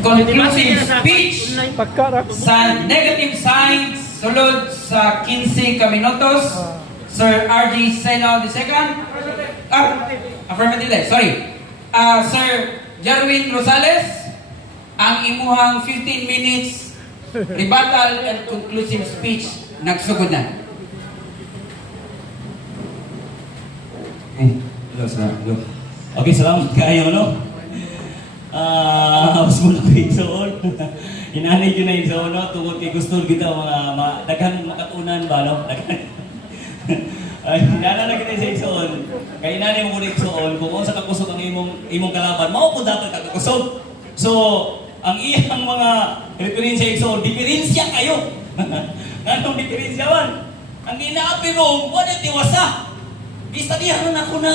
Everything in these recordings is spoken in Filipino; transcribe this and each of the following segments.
conclusive speech sa negative signs sulod sa 15 ka minutos. Sir RG Seno II. Affirmative. Sorry. Sir Jerwin Rosales, ang imuhang 15 minutes rebuttal and conclusive speech nagsugod na. Okay, salamat kayo, no? Mas mula ko igsoon. Inanay ko na igsoon, no? Tungkol kay gusto kita mga daghang makatunan ba, no? Inanay na kita sa igsoon. Kaya inanay mo ko na igsoon, kung sa kakusog ang imong kalaban, mao po dapat kakusog. So, ang iyang mga referensya igsoon, diferensya kayo. Anong diferensya man? Ang inaapirong, wala tiwasa. Istadihan na ako na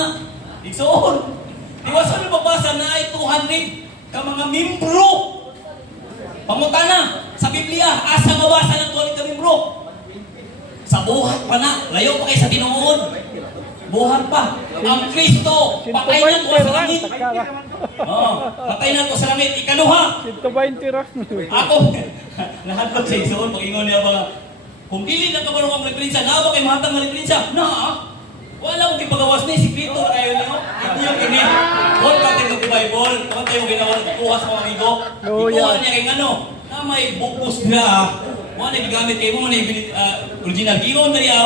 igsoon. Iwasan na babasa na ay 200 ka mga membro. Pamutana sa Biblia, asa mabasa ng 200 ka membro? Sa buhat pa na. Layo pa kayo sa Tinuod. Buhat pa. Ang Kristo, patay na ko sa langit. Patay na ko sa langit. Ikaduha. 120 ra. Ako, nahadlok sa igsoon. Pag-ingon niya ba, kung dili na kabarong ang referensya, na ba kayo mahatang ng referensya? Na, wala kong ipagawas na, sikreto na kayo niyo. Ito yung kini. Huwag ka tayo ng Bible. Huwag tayo ginawa ng ikuha sa mga amigo. Ikuha niya kay ano, na may bukos na. Mga nagigamit kayo mo, original. Giyon na niya,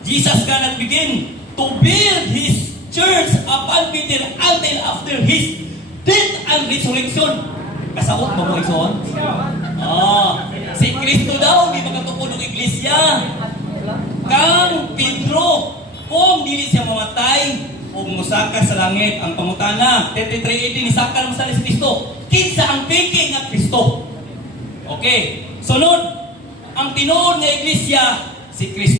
Jesus cannot begin to build His church upon Peter until after His death and resurrection. Kasakot mo mo ison? Si Kristo daw, di magkatupod ng iglesia. Kang Pedro, kung dili siya mamatay, o musaka sa langit ang pangutana. 33:18 ni Saka ng sa Kristo. Kinsa ang peke nga Kristo? Okay. Sunod, ang tinuod nga iglesia, si Kristo.